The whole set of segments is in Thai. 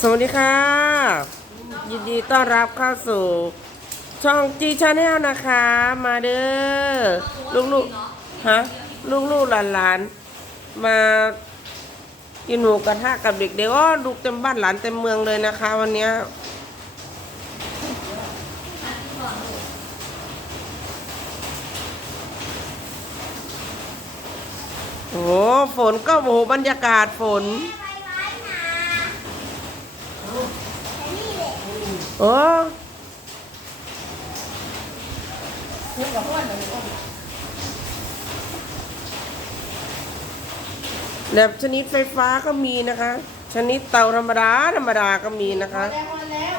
สวัสดีค่ะ ยินดีต้อนรับเข้าสู่ ช่องจีชาแนลนะคะ มาเด้อลูกๆฮะลูกๆหลานๆมากินหมูกระทะกับเด็กเด็กอ้อลูกเต็มบ้านหลานเต็มเมืองเลยนะคะ วันนี้โอ้ฝนก็โอ้บรรยากาศฝน โอ้แบบชนิดไฟฟ้าก็มีนะคะ ชนิดเตาธรรมดาธรรมดาก็มีนะคะ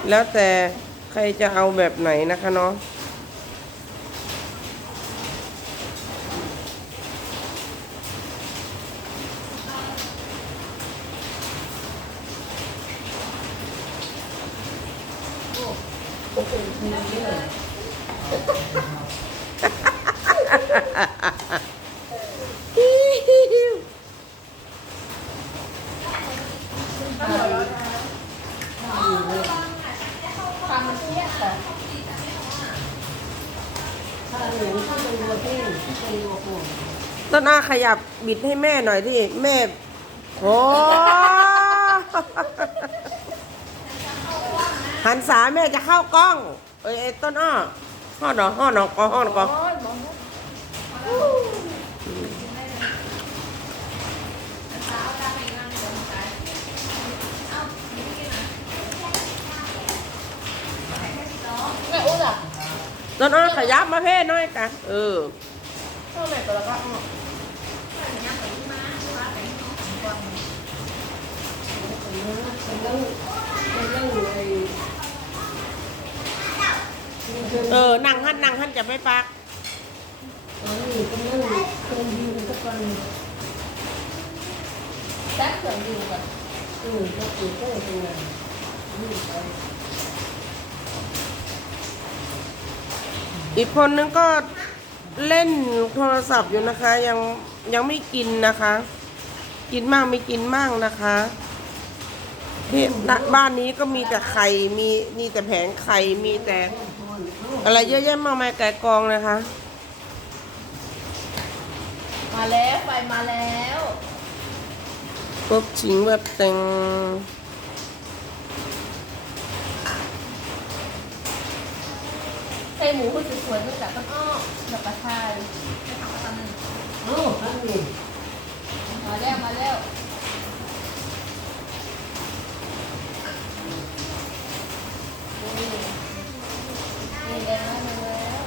แล้วแต่ใครจะเอาแบบไหนนะคะเนาะ ต้นอ้าขยับบิดให้แม่หน่อยที่แม่ โอ้หันษาแม่จะเข้ากล้อง อ้ยไอ้ต้นอ้อห้อหนอห้อหนอก็ห้อหนอก็ต้นอ้อขยับมาเพ่น่อยกะเออเเออนั่งหันนั่งหันจะไม่ปักแซ่บเขืองอยู่ก่อนอีกคนนึงก็เล่นโทรศัพท์อยู่นะคะ ยังยังไม่กินนะคะ กินมั่งไม่กินมั่งนะคะที่บ้านนี้ก็มีแต่ไข่มีมีแต่แผงไข่มีแต่ อะไรเยอะแยะมากมายไก่กองนะคะ มาแล้วไฟมาแล้วปุ๊บชิงแบบเต็งใส่หมูคุณสวยๆมาจากต้นอ้อจากกระชายไปทำกระตันหนึ่งมาแล้วมาแล้วนี่นี่แล้วมาแล้ว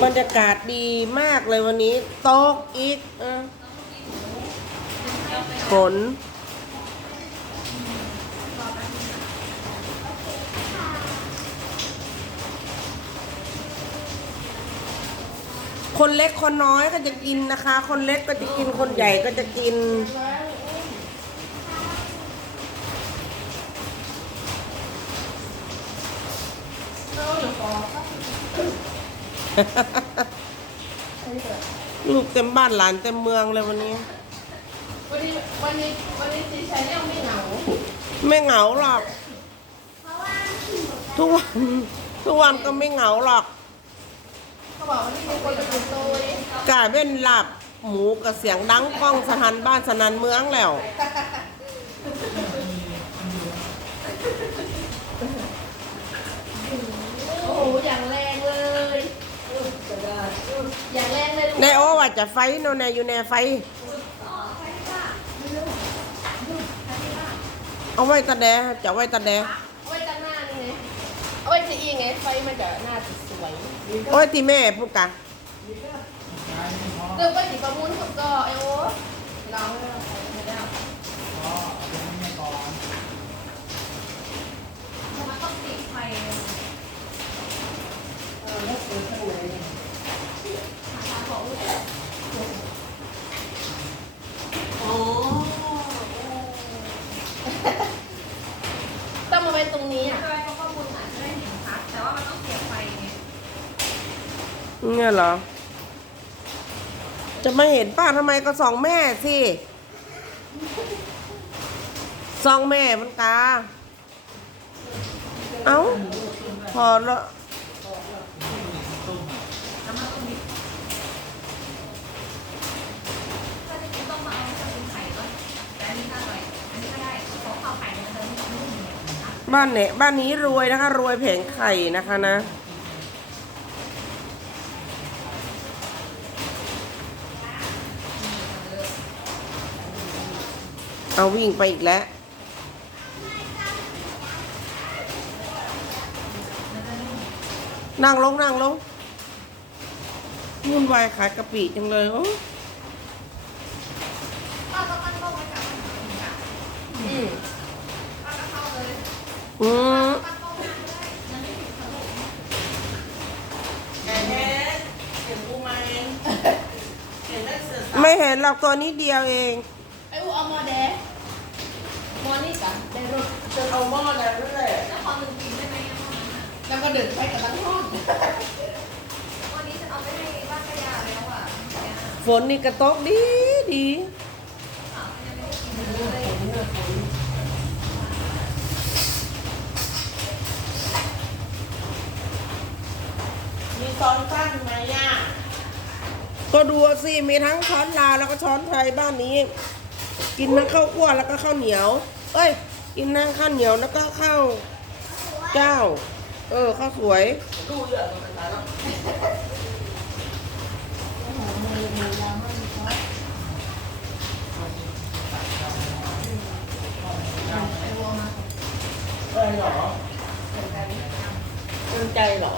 บ รรยากาศดีมากเลยวันนี้ตกอีกอฝนคนเล็กคนน้อยก็จะกินนะคะ คนเล็กก็จะกิน คนใหญ่ก็จะกินเดี๋ยวขอครับอันนี้ก่อน ลูกเต็มบ้านหลานเต็มเมืองเลยวันนี้ วันนี้วันนี้วันนี้จีชายยังไม่เหงาไม่เหงาหรอก ทุกวันทุกวันก็ไม่เหงาหรอกเขาบอกวันนี้มีคนจะเป็นโตยกลายเป็นหลับหมูกับเสียงดังก้องสถานบ้านสนันเมืองแล้ว โอ้โหอย่างแรงเลย อย่างแรงเลยลูกในโอว่าจะไฟโนในอยู่ในไฟ เอาไว้ตะแดจะเอาไว้ตะแดเอาไว้ด้านหน้านี่ไงเอาไว้จะอีไงไฟมันจะหน้าจะสวยโอ้ยที่แม่พูดกะเกิดก็ติประมูลผมก็ไอโอ้ลองไม่ได้มันต้องติดไฟ ต้องมาไว้ตรงนี้อะเนี่ยเหรอ จะมาเห็นป้าทำไมก็สองแม่สิซองแม่มันกา เอ้า พอแล้ว ถ้าจะกินต้องมาเอาจะเป็นไข่ก่อนแต่อันนี้ก็อร่อยอันนี้ก็ได้ขอข้าวไข่มันจะนุ่มๆเนี่ยนะคะ บ้านเนี่ยบ้านนี้รวยนะคะ รวยแผงไข่นะคะนะ เอาวิ่งไปอีกแล้วนั่งลงนั่งลงวุ่นวายขายกะปิจังเลยโอ้ป้าก็ปั้นต้มไว้กับมันเองค่ะอืม ป้าก็เข้าเลย อืมปั้นต้มมาเลยนั่นไม่ผิดขนมแอนแเห็นกูไหมเห็นได้เสือไม่เห็นหรอกตัวนี้เดียวเอง ไอ้อูเอาหมอแดงหมอนี่กันได้รถจะเอาหม้อแล้วนั่นแหละแล้วขอหนึ่งปีได้ไหมเนี่ยหม้อนั้นน่ะแล้วก็เดินไปกับลังห้องวันนี้ฉันเอาไปให้บ้านพยาแล้วอะเนี่ยฝนนี่กระตกดีดี อ้าวยังไม่ได้กินเลย มีซ้อนสั้นไหมอะก็ดูสิมีทั้งช้อนลาวแล้วก็ช้อนไทยบ้านนี้ กินทั้งข้าวคั่วแล้วก็ข้าวเหนียว เอ้ย กินทั้งข้าวเหนียวแล้วก็ข้าวเจ้า เออข้าวสวยดูเยอะมันแล้วอะไรหรอ มันใจเหรอ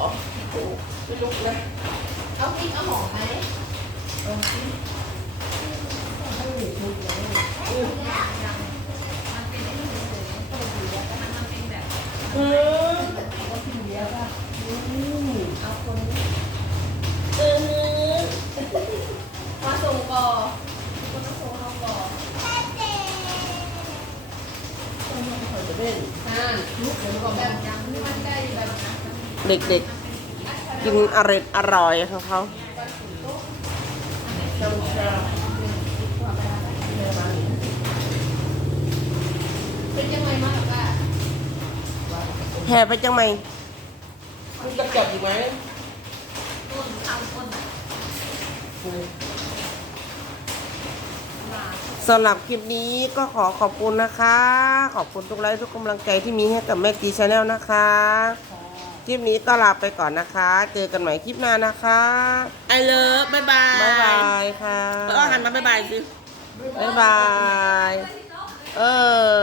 ไม่ลุกนะเอาพริกเอาหอมไหมเออเออมาส่งก่อคนต้องส่งเขาก่อจะเล่นนั่นลุกเดี๋ยวมันก็แบแบบบยังไม่มั่นใจแบบนั้น เด็กๆ กินอร่อยอร่อยของเขาเช้าเช้าเป็นยังไงมากอะแห่ไปจังไหมมึงจะจับอยู่ไหมต้นทำต้นมาสำหรับคลิปนี้ก็ขอขอบคุณนะคะ ขอบคุณทุกไลค์ทุกกำลังใจที่มีให้กับแม่ตีชาแนลนะคะ คลิปนี้ก็ลาไปก่อนนะคะ เจอกันใหม่คลิปหน้านะคะ ไอเลิฟบ๊ายบายบ๊ายบายค่ะแล้วก็หันมาบ๊ายบายสิบ๊ายบาย เออ